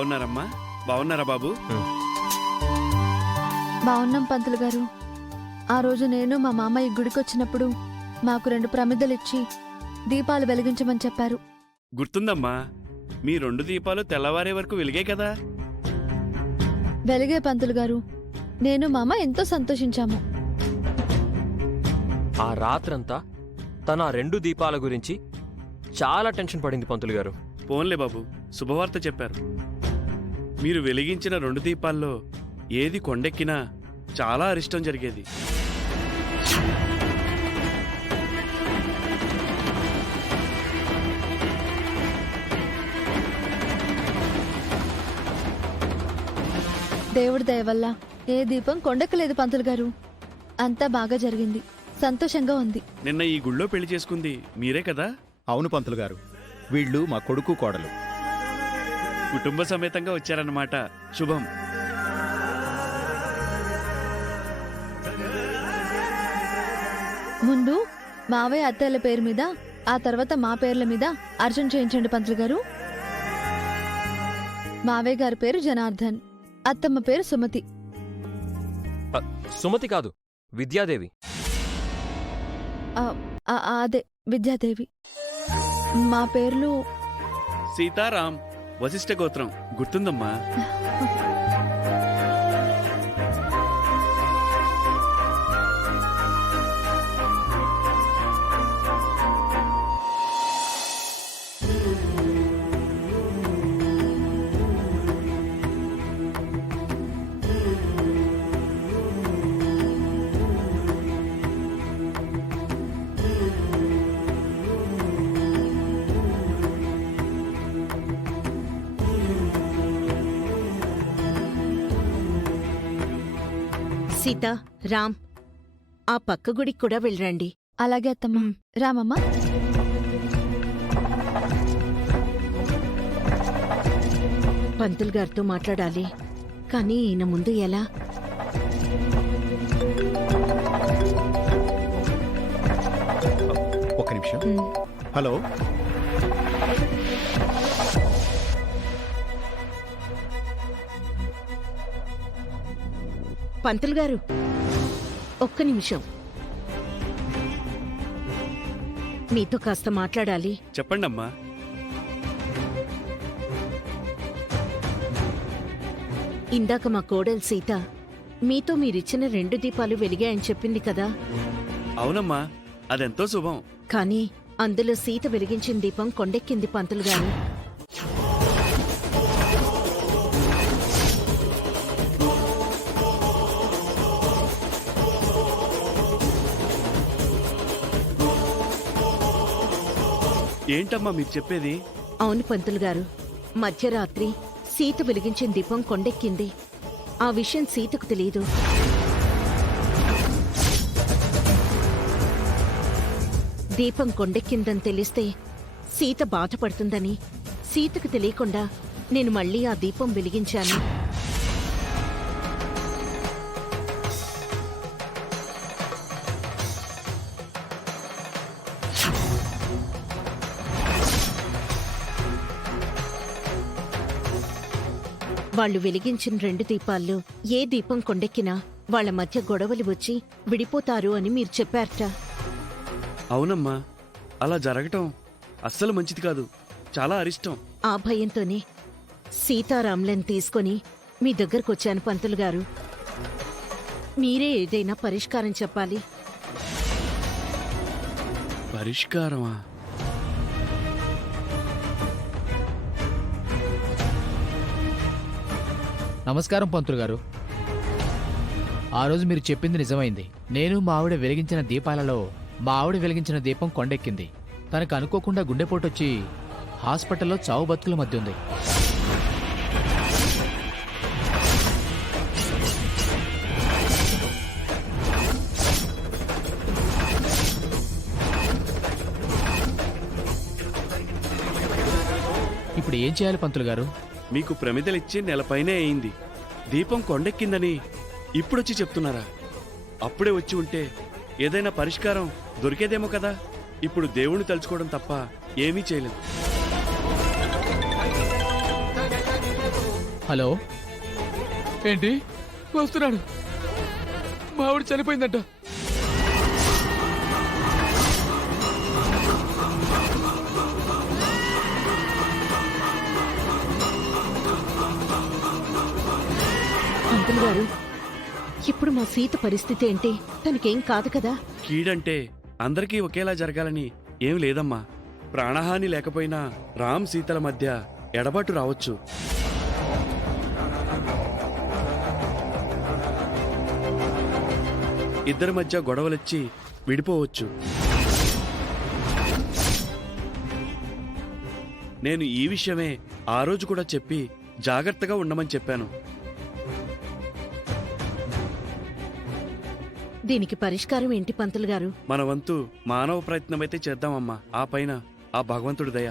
బాగున్నారమ్మా? బాగున్నారా బాబు? బాగున్నాం పంతులు గారు. ఆ రోజు నేను మా మామ ఈ గుడికొచ్చినప్పుడు మాకు 2 ప్రమిదలిచ్చి దీపాలు వెలిగించమని చెప్పారు. గుర్తుందమ్మా, మీ 2 దీపాలు తెల్లవారే వరకు వెలిగే కదా. వెలిగే పంతులు గారు. నేను మామ ఎంతో సంతోషించాము. ఆ రాత్రంతా తన 2 దీపాల గురించి చాలా టెన్షన్ పడింది పంతులు గారు. పోన్లే బాబు, శుభవార్త చెప్పారు. మీరు వెలిగించిన 2 దీపాల్లో ఏది కొండెక్కినా చాలా అరిష్టం జరిగేది. దేవుడి దయ వల్ల ఏ దీపం కొండెక్కలేదు పంతులు గారు. అంతా బాగా జరిగింది. సంతోషంగా ఉంది. నిన్న ఈ గుళ్ళో పెళ్లి చేసుకుంది మీరే కదా? అవును పంతులు గారు, వీళ్ళు మా కొడుకు కోడలు. కుటుంబ సమేతంగా వచ్చారన్నమాట. శుభం. ముందు మావయ్య అత్తయ్యల పేరు మీద, ఆ తర్వాత మా పేర్ల మీద అర్చన చేయించండి పంతులు గారు. మావయ్య గారి పేరు జనార్దన్, అత్తమ్మ పేరు సుమతి. సుమతి కాదు, విద్యాదేవి. అదే విద్యాదేవి. మా పేర్లు సీతారాం, వశిష్ఠ గోత్రం. గుర్తుందమ్మా? సీత, రామ్, ఆ పక్క గుడికి కూడా వెళ్ళరండి. అలాగే అత్తమ్మ. రామమ్మ. పంతులు గారితో మాట్లాడాలి, కానీ ఈయన ముందు ఎలా? ఒక నిమిషం. హలో, పంతులు గారు, ఒక్క నిమిషం. మీతో కాస్త మాట్లాడాలి. చెప్పండమ్మా. ఇందాక మా కోడలు సీత మీతో మీరిచ్చిన 2 దీపాలు వెలిగాయని చెప్పింది కదా. అవునమ్మా, అదెంతో శుభం. కానీ అందులో సీత వెలిగించిన దీపం కొండెక్కింది పంతులు గారు. ఏంటమ్మా మీరు చెప్పేది? అవును పంతులు గారు, మధ్యరాత్రి సీత వెలిగించిన దీపం కొండెక్కింది. ఆ విషయం సీతకు తెలియదు. దీపం కొండెక్కిందని తెలిస్తే సీత బాధపడుతుందని సీతకు తెలియకుండా నేను మళ్ళీ ఆ దీపం వెలిగించాను. వాళ్లు వెలిగించిన 2 దీపాల్లో ఏ దీపం కొండెక్కినా వాళ్ల మధ్య గొడవలు వచ్చి విడిపోతారు అని మీరు చెప్పారట. అవునమ్మా, అలా జరగటం అస్సలు మంచిది కాదు. చాలా అరిష్టం. ఆ భయంతోనే సీతారాంలను తీసుకుని మీ దగ్గరకొచ్చాను పంతులు గారు. మీరే ఏదైనా పరిష్కారం చెప్పాలి. పరిష్కారమా? నమస్కారం పంతులు గారు. ఆ రోజు మీరు చెప్పింది నిజమైంది. నేను మా ఆవిడ వెలిగించిన దీపాలలో మా ఆవిడ వెలిగించిన దీపం కొండెక్కింది. తనకు అనుకోకుండా గుండెపోటొచ్చి హాస్పిటల్లో చావు బతుకుల మధ్య ఉంది. ఇప్పుడు ఏం చేయాలి పంతులు గారు? మీకు ప్రమిదలిచ్చి నెలపైనే అయింది. దీపం కొండెక్కిందని ఇప్పుడొచ్చి చెప్తున్నారా? అప్పుడే వచ్చి ఉంటే ఏదైనా పరిష్కారం దొరికేదేమో కదా. ఇప్పుడు దేవుణ్ణి తలుచుకోవడం తప్ప ఏమీ చేయలేదు. హలో ఏంటి వస్తున్నాడు మా ఆవిడ చనిపోయిందంట. పంతులు గారు, ఇప్పుడు మా సీత పరిస్థితి ఏంటి? తనకేం కాదు కదా? కీడంటే అందరికీ ఒకేలా జరగాలని ఏం లేదమ్మా. ప్రాణహాని లేకపోయినా రామ్ సీతల మధ్య ఎడబాటు రావచ్చు. ఇద్దరి మధ్య గొడవలొచ్చి విడిపోవచ్చు. నేను ఈ విషయమే ఆ రోజు కూడా చెప్పి జాగ్రత్తగా ఉండమని చెప్పాను. దీనికి పరిష్కారం ఏంటి పంతులు గారు? మన వంతు మానవ ప్రయత్నమైతే చేద్దామమ్మా. ఆ పైన ఆ భగవంతుడి దయ.